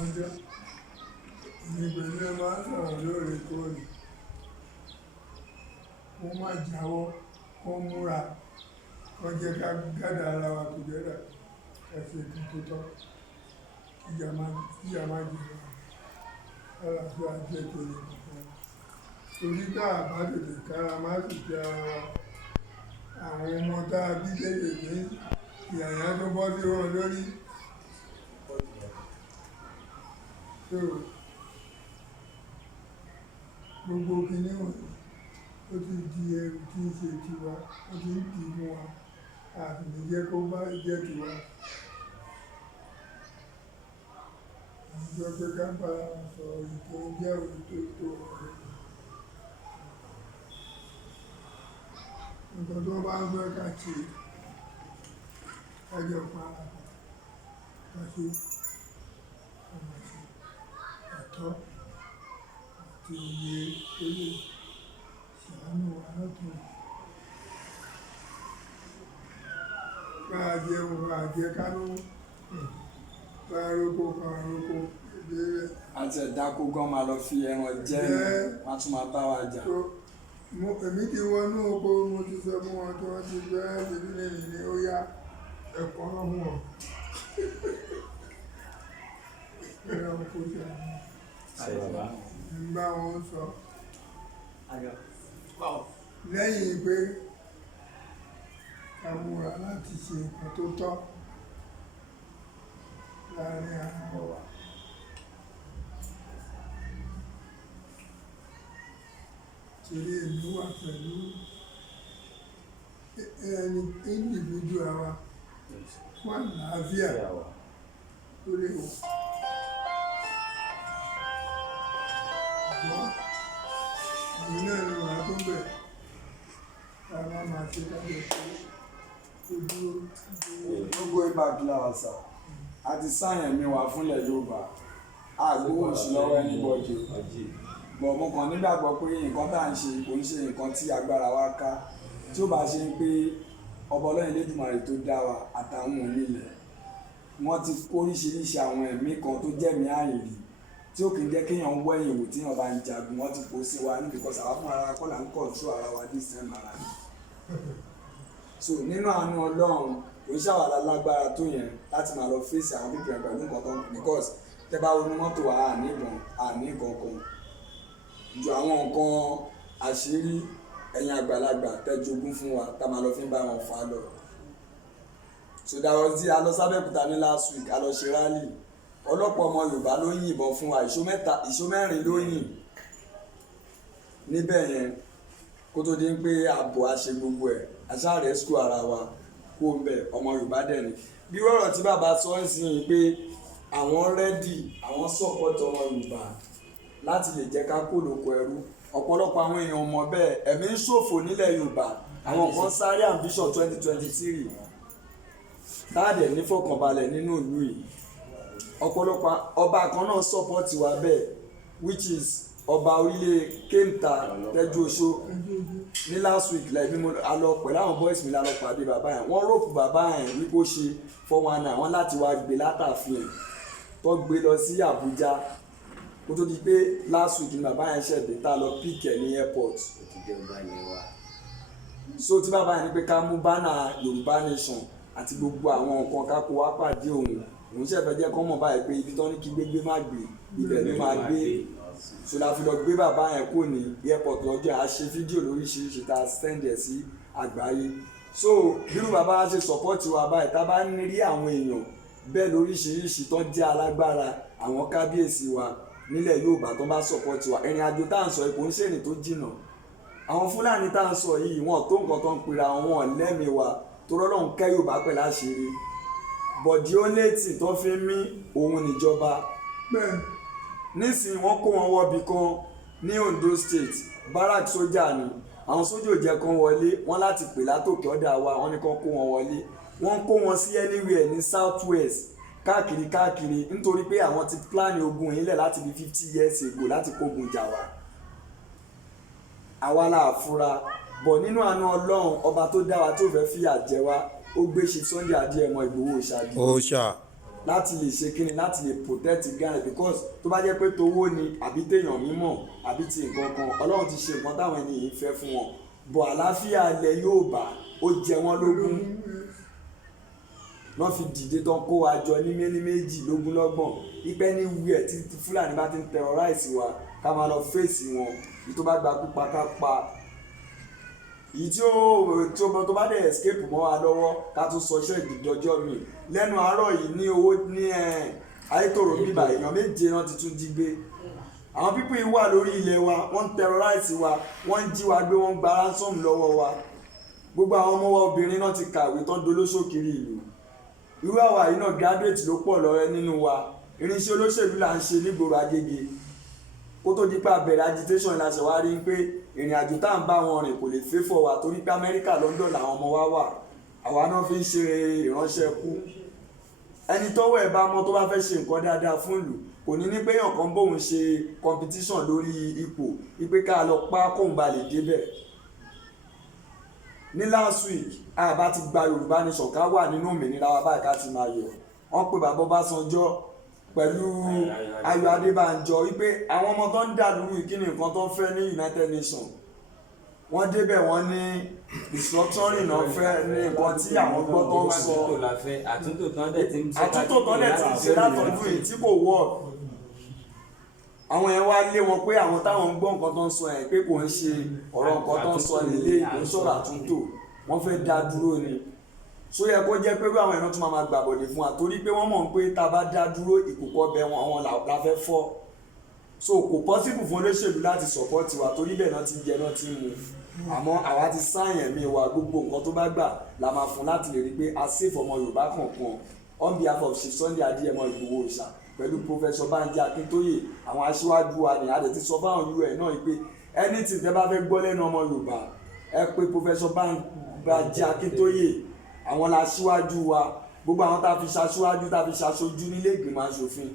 ọjọ́ ìpínlẹ̀ máa ń sọ̀rọ̀ lóòrèkóòrè kó má jáwọ́ kó múra kó jẹ́ ká gádà ara wa together ẹ̀sìn kan tó tọ́ ìyá máa jẹ́ àlàáfíà jẹ́ torí kankan torí tá a bá tètè kára má sì fi ara wa àwọn ọmọ tá a bí lédè ní ìyàyà tó bọ́ sí wọn lórí gbogbo kìíní wọ̀nyí ó ti di ẹrù tí ń ṣe tiwa ó ti ń dì mú wa àti lè jẹ́ kó bá jẹ́ tiwa. Àjọ pé ká bára wọn sọ ìtò jẹ́ òtítọ́ ọ̀rẹ́. Nǹkan tó bá ń gbé ká ṣe kájọ para ká ṣe ọmọ ṣe ẹ̀tọ́ àti òye tó lè ṣàánú wa lọ́tọ̀. Ká jẹun ká jẹ kánú ká roko ìbéèrè. Àti ẹ̀dáko gan máa lọ fi ẹran jẹ wọn tún máa bá wa jà. Èmi ti wọnú oko mo ti sọ fún wọn tí wọ́n ti bẹ́ẹ̀ ìdílé ní ó yá ẹ̀kọ́ ọ̀hún ọ̀. Ẹ̀rọ kò ṣàmì. Ń bá wọn sọ. Lẹ́yìn pé ká múra láti ṣe nǹkan tó tọ́ láàrin àwọn wa. Torí ìlú wà pẹ̀lú ẹni individual wa fún àlàáfíà tó lè wọ̀. Ìlú náà ni wà tó bẹ̀ ká máa ṣe kájọ pé ó dúró. Gbogbo ìgbà kíláwà sà àti sáyẹn mi wà fúnlẹ̀ Yorùbá àgbówó ìṣúlọ́wọ́ ẹni bọ́jú. Bọ̀ mo kàn nígbàgbọ́ pé nǹkan tá à ń ṣe kò ń ṣe nǹkan tí agbára wa ká tí ó bá ṣe ń pé ọba Ọlọ́run Elédùmarè tó dá wa àtàwọn onílẹ̀ wọ́n ti kó oríṣiríṣi àwọn ẹ̀mí kan tó jẹ́mi àìrí tí ó kì í jẹ́ kéèyàn wọ ẹ̀yìn wò tí èèyàn bá ń jagun wọ́n ti kó sí wa níbi kan sàwá fún ara kọ́ là ń kọ̀ọ̀tù ara wa dé sẹ́nu ara ni. So nínú àánú Ọlọ́run kò ń ṣàwàlá lágbára tó yẹn láti máa lọ fèsì àwọn pípẹ́ pẹ̀lú nǹkan tó ń because tẹ́ bá wọnú mọ́tò wa àní ìbọn àní nǹkan kan ju àwọn nǹkan àṣírí ẹ̀yin àgbàlagbà tẹ́jogún fún wa tá máa lọ fi ń bá wọn fà á lọ. So dáwọ́ sí alọ sábẹ́kúta ní last week a lọ ṣe rally ọlọ́pàá ọmọ Yorùbá ló yìnbọn fún wa ìṣó mẹ́rin ló yìn níbẹ̀ yẹn kó tó di pé ààbò àṣẹ gbogbo ẹ̀ àṣà rescue ara wa kó ń bẹ̀ ọmọ Yorùbá dẹ̀ ni. Bí ọ̀rọ̀ tí bàbá sọ ń sìn yìí pé àwọn rẹ́dì àwọn support ọmọ Yorùbá láti lè jẹ́ ká kó lóko ẹrú ọ̀pọ̀lọpọ̀ àwọn èèyàn mọ̀ bẹ́ẹ̀ ẹ̀mí ń ṣòfò nílẹ̀ Yorùbá àwọn kan sáré ambition 2023 táàdẹ̀ nífọ̀kànbalẹ̀ nínú ìlú yìí ọ̀pọ̀lọpọ̀ ọba kan náà support wa bẹ́ẹ̀ which is ọba orílẹ̀ kéńtà tẹ́jú oṣó ní last week lẹ́yìn mímú alọ pẹ̀lú àwọn boys mi lálọ́ pàdé bàbá yẹn wọ́n rọ́ọ̀pù bàbá yẹn wípé ó ṣe 419 wọ́n láti wá gbé látàfin tó gbé lọ sí Àbújá kó tó di pé last week ni bàbá yẹn ṣẹ̀dẹ̀ tá lọ pick ẹ̀ ní airport. So tí bàbá yẹn ní pé ká mú bánà Yorùbá nation àti gbogbo àwọn nǹkan ká kó wá pàdé òun ṣẹ̀fẹ̀ jẹ́ kọ́ mọ̀ báyìí pé ibi tó ní kí gbégbé má gbé ibẹ̀ ló máa gbé. So la fi lọ gbé bàbá yẹn kò ní airport lọ́jọ́ a ṣe fídíò lóríṣiríṣi tá a send ẹ̀ sí àgbáyé. So bírú bàbá wa ṣe support wa báyìí tá a bá ń rí àwọn èèyàn bẹ́ẹ̀ lóríṣiríṣi tó jẹ́ alágbára àwọn kábíyèsí wa nílẹ̀ Yorùbá tó bá support wa ẹ̀rìn àjò tá à ń sọ ipò ń ṣèrìn tó jìnnà àwọn Fúlàní tá à ń sọ yìí wọn tó nǹkan tó ń pera wọn lẹ́mìí wa tó rọ́lọ́run kẹ́ Yorùbá pẹ̀lú àṣírí bọ̀dí ó létí tó fi mí òun níjọba nísìnyí wọ́n kó wọn wọ́bi kan ní Ondo State barrack sójà ni àwọn sójà ò jẹ́ kán wọlé wọ́n láti pè látòkè ọ̀dà wa wọ́n ní kán kó wọn wọlé wọ́n kó wọn sí anywhere ní South West káàkiri nítorí pé àwọn ti plan ogun yìí lẹ̀ láti bí 50 years ago láti kógun jà wá àwa la fura bọ̀ nínú àánú Ọlọ́run ọba tó dá wa tó fẹ́ fìyà jẹ wá ó gbé ṣe Sunday Adéyẹmọ Ìgbòho ṣáájú láti lè ṣe kíni láti lè protect Ghana because tó bá jẹ́ pé towó ni àbí téèyàn mímọ̀ àbí ti nǹkan kan Ọlọ́run ti ṣe nǹkan táwọn ènìyàn fẹ́ fún wọn bọ̀ àlàáfíà ilẹ̀ Yorùbá ó jẹ wọ́n lógún wọ́n fi dìde tán kó wa jọ ní méjì lógún lọ́gbọ̀n ipẹ́ ní wíẹ̀ tí Fúlàní bá ti ń terrorize wa ká máa lọ fèsì wọn èyí tó bá gba pípa ká pa èyí tí ó bá dẹ̀ escape mọ́ wa lọ́wọ́ ká tún sọ iṣẹ́ ìdíjọjọ́ mi lẹ́nu àárọ̀ yìí ní owó ní Ayétòrò bíbà èèyàn méje náà ti tún jí gbé àwọn pípọ̀ yìí wà lórí ilẹ̀ wa wọ́n ń terrorize wa wọ́n ń jí wa gbé wọ́n ń gba ransom lọ́wọ́ wa gbogbo àwọn ọmọ wa obìnrin náà ti kàwé tán dolóṣòkiri ìlú irú àwa yìí náà graduate ló pọ̀ lọ́rẹ́ nínú wa irinṣẹ́ olóṣèlú là ń ṣe nígboro Agége kó tó di pé abẹ̀rẹ̀ agitation ìlàṣẹ̀ wa rí pé ìrìn àjò tá à ń bá wọn rìn kò lè fẹ́ fọ̀ wá torí pé Amẹ́ríkà London làwọn ọmọ wa wà àwa náà fi ń ṣe ìránṣẹ́ kú ẹni tọ́wọ́ ẹ̀ bá mọ́ tó bá fẹ́ ṣe nǹkan dáadáa fún ìlú kò ní pé èèyàn kan bóun ṣe competition lórí ipò wípé ká lọ pa kóun ba lè débẹ̀ ní last week àbá ti gba Yorùbá nation ká wà nínú òmìnira wa báyìí ká ti máa yọ̀ wọ́n pe bàbá Ọbásanjọ́ pẹ̀lú Ayọ̀ Adébánjọ wípé àwọn ọmọ tó ń dà lóru ìkíni nǹkan tó ń fẹ́ ní United Nations wọ́n débẹ̀ wọ́n ní restructuring náà fẹ́ ní nǹkan tí àwọn gbọ́ tó ń sọ àtúntò tán dẹ̀ ti ń ṣe látọ̀dún yìí tí kò wọ̀ àwọn yẹn wá lé wọn pé àwọn táwọn ń gbọ́ nǹkan tó ń sọ yẹn pé kò ń ṣe ọ̀rọ̀ nǹkan tó ń sọ nílé ìṣòro àtúntò wọ́n fẹ́ dá dúró ni so yẹ kó jẹ́ pé bí àwọn èèyàn tún máa gbàbọ̀dé fún wa torí pé wọ́n mọ̀ pé tá a bá dá dúró ìkòkò bẹ wọn àwọn la fẹ́ fọ́ so kò possible fún olóṣèlú láti support wa torí bẹ́ẹ̀ náà ti jẹ náà ti mu àmọ́ àwa ti sáyẹn mi wa gbogbo nǹkan tó bá gbà la máa fún láti lè rí pé a save ọmọ Yorùbá kankan on behalf of Chief Sunday Adéyẹmọ Ìgbòho Òòṣà pẹ̀lú Professor Banji Akíntóyè àwọn aṣíwájú wa ní adẹ̀ ti sọ fáwọn UN náà pé anything tẹ́ bá fẹ́ gbọ́ lẹ́nu ọmọ Yorùbá ẹ pé Professor Banji Akíntóyè àwọn la aṣíwájú wa gbogbo àwọn tá a fi ṣaṣíwájú tá a fi ṣaṣojú nílé ìgbìmọ̀ aṣòfin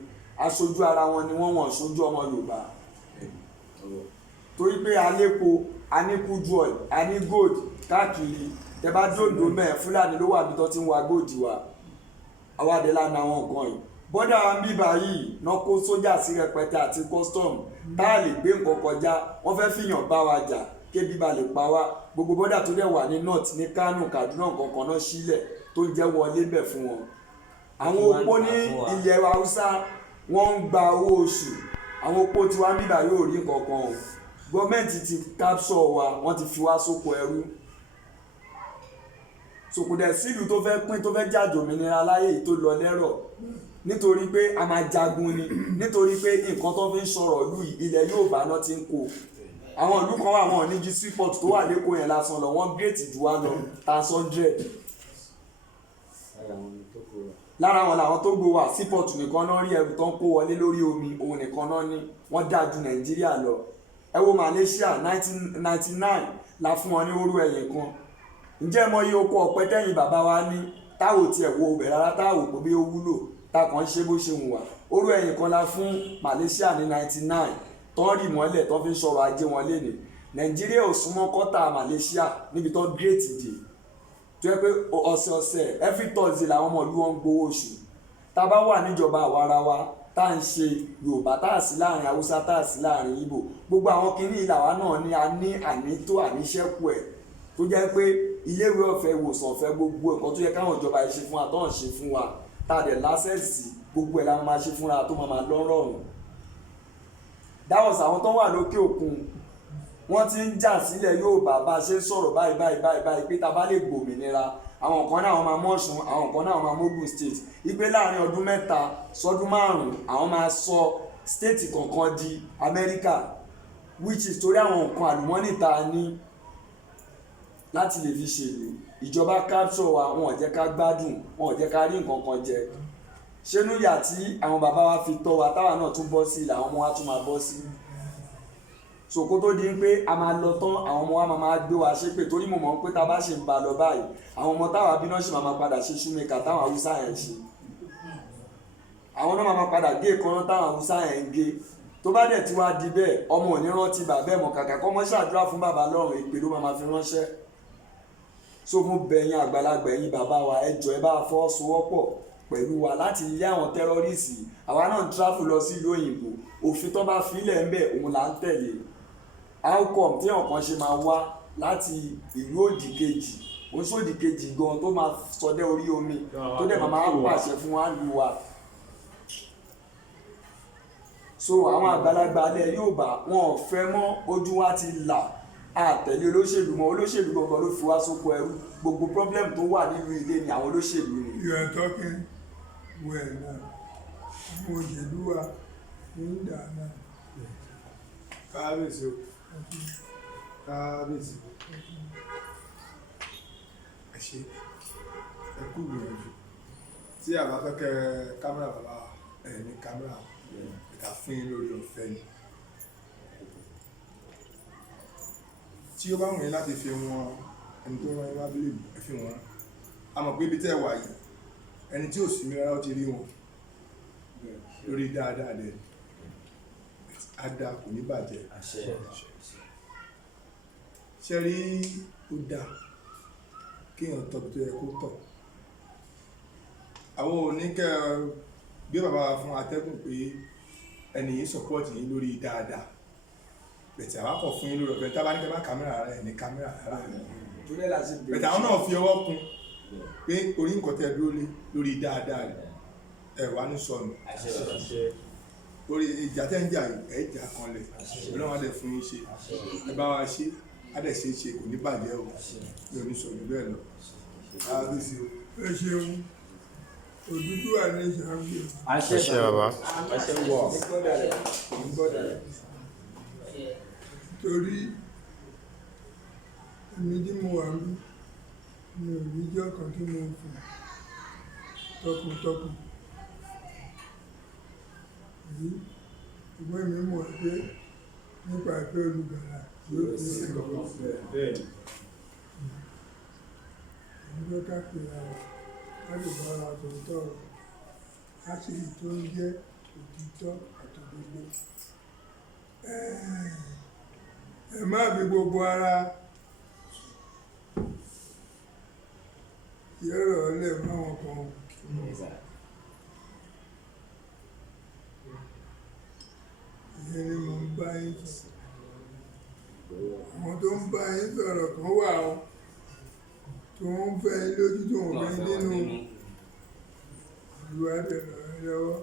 aṣojú ara wọn ni wọ́n ṣojú ọmọ Yorùbá torí pé alépo aníkújú oil aní gold káàkiri tẹ bá dòdò mẹ́ẹ̀ Fúlàní ló wà bí tó ti ń wa gold wa àwàdé lánàá àwọn nǹkan yìí bọ́dà wa ń bíbá yìí náà kó sójà sí rẹpẹtẹ àti custom tá a lè gbé nǹkan kọjá wọ́n fẹ́ fìyàn bá wa jà kébi ba lè pa wá gbogbo bọ́dà tó dẹ̀ wà ní north ní Kánò Kaduna nǹkan kan náà sílẹ̀ tó ń jẹ́ wọlé bẹ̀ fún wọn àwọn opó ní ilẹ̀ Haúsá wọ́n ń gba owó oṣù àwọn opó tí wá ń bíbá yóò rí nǹkan kan o gọ́ọ̀mẹ̀ntì ti capture wa wọ́n ti fi wá sóko ẹrú sòkòdẹ̀ sílùú tó fẹ́ pín tó fẹ́ jàjò òmìnira láyé tó lọ lẹ́rọ̀ nítorí pé a máa jagun ni nítorí pé nǹkan tó fi ń sọ̀rọ̀ ìlú ilẹ̀ Yorùbá náà ti ń kó àwọn ìlú kan wà wọn ní ju seaport tó wà lẹ́kọ̀ọ́ yẹn lásán lọ wọ́n gírètì jù wá lọ times 100 lára wọn làwọn tó gbowó wà seaport nìkan náà rí ẹrù tó ń kó wọlé lórí omi òun nìkan náà ní wọ́n dá ju Nàìjíríà lọ ẹ wo Malaysia 1999 la fún wọn ní orú ẹ̀yìn kan ǹjẹ́ mọ iye oko ọ̀pẹ tẹ́yìn bàbá wa ní táwò tiẹ̀ wo ọbẹ̀ rárá táwò pé bí ó wúlò takàn ṣe bó ṣe wù wá orú ẹ̀yìn kan la fún Malaysia ní 99 tán rì mọ́lẹ̀ tán fi ń sọ̀rọ̀ ajé wọn lénìí Nàìjíríà ò súnmọ́ kọ́tà Malaysia níbi tán gírètì dé tó yẹ pé ọ̀sẹ̀ọ̀sẹ̀ every Thursday làwọn ọmọ ìlú wọn ń gbowó oṣù tá a bá wà níjọba àwarawa tá à ń ṣe Yorùbá tá à sí láàrin Haúsá tá à sí láàrin Ìgbò gbogbo àwọn kinní ìlàwá náà ni a ní ànító àníṣẹ́kù ẹ̀ tó jẹ́ pé iléèwé ọ̀fẹ́ ìwòsàn ọ̀fẹ́ gbogbo nǹkan tó yẹ káwọn ìjọba yìí ṣe fún wa tó ń ṣe fún wa tá a dẹ̀ lásẹ̀sì gbogbo ẹ̀ la máa ṣe fúnra tó máa lọ́rọ̀rùn dáwọ̀sì àwọn tó wà lókè òkun wọ́n ti ń jà sílẹ̀ Yorùbá bá a ṣe ń sọ̀rọ̀ báyìí pé tá a bá lè gbòmìnira àwọn kan náà máa mọ̀ṣún àwọn kan náà máa mógùn state ipe láàrin ọdún 3 sọdún 5 àwọn máa sọ state kọ̀ọ̀kan di Amẹ́ríkà which is torí àwọn nǹkan àlùmọ́nì tá a ní láti lè fi ṣèlú ìjọba capture wa wọn ò jẹ́ ká gbádùn wọn ò jẹ́ ká rí nǹkan kan jẹ ṣénúyà tí àwọn bàbá wa fi tọ́ wa táwa náà tún bọ́ sí làwọn ọmọ wa tún máa bọ́ sí sòkó tó di pé a máa lọ tán àwọn ọmọ wa máa gbé wa ṣépè torí mo mọ̀ pé tá a bá ṣe ń ba lọ báyìí àwọn ọmọ táwa bí náà ṣe máa padà ṣe ṣúmẹ́kà táwọn Haúsá yẹn ṣe àwọn náà máa padà gé ìkànnà táwọn Haúsá yẹn ń gé tó bá dẹ̀ tí wàá di bẹ́ẹ̀ ọmọ ò ní rántí bàbá ẹ̀ mọ̀ kàkà kọ́ mọ́ ṣàdúrà fún bàbá lọ́rùn èpè ló máa fi ránṣẹ́ so mo bẹ̀ yín àgbàlagbà ẹ̀yin bàbá wa ẹ jọ̀ọ́ ẹ bá fọwọ́sowọ́pọ̀ pẹ̀lú wa láti lé àwọn tẹ́rọ́rìsì. Àwa náà ń travel lọ sí ìlú òyìnbó, òfin tó bá filẹ̀ ń bẹ̀ òun là ń tẹ̀lé. How come tí ọ̀kan ṣe máa wá láti ìlú òdì kejì, oṣòdì kejì gan tó máa sọdẹ́ orí omi tó dẹ̀ máa pàṣẹ fún wa lù wá. So àwọn àgbàlagbà alẹ́ Yorùbá wọn ò fẹ́ mọ́, ojú wa ti là, àtẹ̀lé olóṣèlú mọ́, olóṣèlú gangan ló fi wá sóko ẹrú. Gbogbo problem tó wà nínú ilé ni àwọn olóṣèlú ni. You are talking well now. Àwọn òṣèlú wa ń dà náà. Kábíyèsí o. Kábíyèsí. Ẹ ṣe ẹ kú gbìyànjú. Tí a bá fẹ́ kẹ́ kámẹ́rà bàbá ẹ̀ ní kámẹ́rà ìka fún yín lórí ọ̀fẹ́ ni. Tí ó bá wù yín láti fi wọn ẹni tó rán yín wá bílẹ̀ ẹ fi wọn. A mọ̀ pé ibi tẹ́ ẹ wà yìí ẹni tí ò sí mi rárá ó ti rí wọn lórí dáadáa dẹ̀ ada kò ní bàjẹ́. Ṣé rí ó dáa kéèyàn tọ́ bí tó yẹ kó tọ̀. Àwọn ò ní kẹ́ gbé bàbá wa fún atẹ́gùn pé ẹni yìí support yín lórí dáadáa. Bẹ̀tẹ̀ àwa kọ̀ fún yín lórí ọ̀fẹ́ tá bá ní kẹ́ bá kámẹ́rà rẹ̀ ní kámẹ́rà rẹ̀. Bẹ̀tẹ̀ àwọn náà fi ọwọ́ kún pé orí nǹkan tẹ́ dúró lórí dáadáa rẹ̀ ẹ̀ wá ní sọnù. Orí ìjà tẹ́ ń jà ẹ̀ jà kan lẹ̀ Ọlọ́run á dẹ̀ fún yín ṣe ẹ bá wa ṣe á dẹ̀ ṣe kò ní bàjẹ́ o ní oníṣòwò bẹ́ẹ̀ lọ. Kábíyèsí o. Ẹ ṣeun, Odùduwà ní ìṣàgbé. Àṣẹ bàbá. Torí èmi tí mo wà ní mi ò ní jọ́ kan tí mo fò tọkùntọkùn. Ṣùgbọ́n èmi mọ̀ pé nípa ìfẹ́ olùgbàlà yóò fi ṣe kọ̀ọ̀kan. Èmi ká pè ara ká lè bá ara tòótọ́ ọ̀rọ̀ láṣìírí tó ń jẹ́ òtítọ́ àtòdodo. Ẹ má fi gbogbo ara yọ̀rọ̀ ọ̀lẹ̀ fáwọn kan. Ìyẹn ni mo ń bá yín sọ. Àwọn tó ń bá yín sọ̀rọ̀ kan wà ó tó ń fẹ́ yín lójú tó ń fẹ́ yín nínú ìlú àdẹ̀rọ̀ ẹ lọ́wọ́.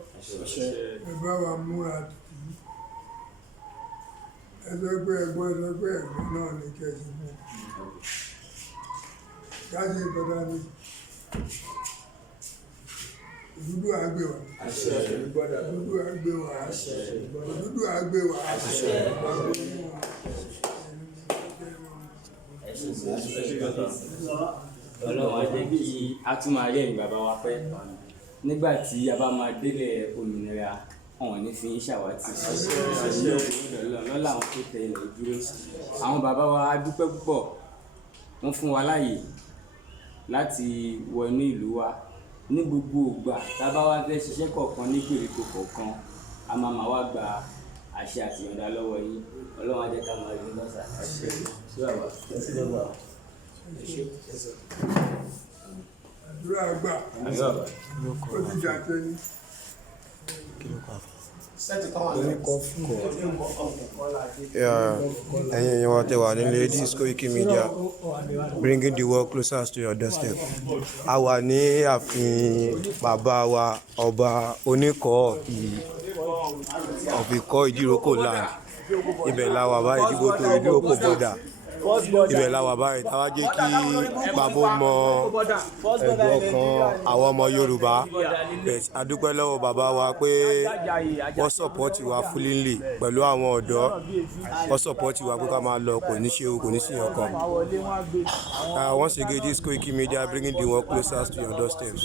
Ẹ bá wa múra tì í. Ẹ sọ pé ẹgbọ́n náà ní kẹ́sì fún. Káṣí ìbọ̀dá ni Odùduwà gbé wa. Odùduwà gbé wa. Odùduwà gbé wa. Ọlọ́run á jẹ́ kí a tún máa rí ẹ̀yìn bàbá wa pẹ́. Nígbà tí a bá máa délẹ̀ òmìnira ọ̀hún ní fi ń ṣàwátì lọ́la àwọn tó tẹ ilẹ̀ dúró. Àwọn bàbá wa á dúpẹ́ púpọ̀, wọ́n fún wa láàyè láti wọ inú ìlú wa. Ní gbogbo ìgbà tá a bá wá fẹ́ ṣiṣẹ́ kọ̀ọ̀kan ní gbèríko kọ̀ọ̀kan a máa wá gba àṣẹ àti ìyọ̀ǹda lọ́wọ́ yín. Ọlọ́run á jẹ́ ká máa rí i lọ́sà. Àdúrà gbà ó ti jà tẹ́ni. Ẹ̀yin èèyàn wa tẹ́ wà nílé this Koiki Media bringing the world closer to your doorstep. A wà ní ààfin bàbá wa ọba Oníkọ̀ọ́ of Ìkọ́ Ìdíròkò land. Ibẹ̀ la wà báyìí Ìdígbòtò Ìdíròkò border. Ibẹ̀ la wà báyìí táwa jẹ́ kí bàbá mọ ẹ̀dùn ọkàn àwọn ọmọ Yorùbá. A dúpẹ́ lọ́wọ́ bàbá wa pé wọ́n sọ̀pọ́tì wa fúlílì pẹ̀lú àwọn ọ̀dọ́. Wọ́n sọ̀pọ́tì wa pé ká máa lọ kò ní ṣe o kò ní sí ọkàn. Once again this Koiki Media bringing the world closer to your doorsteps.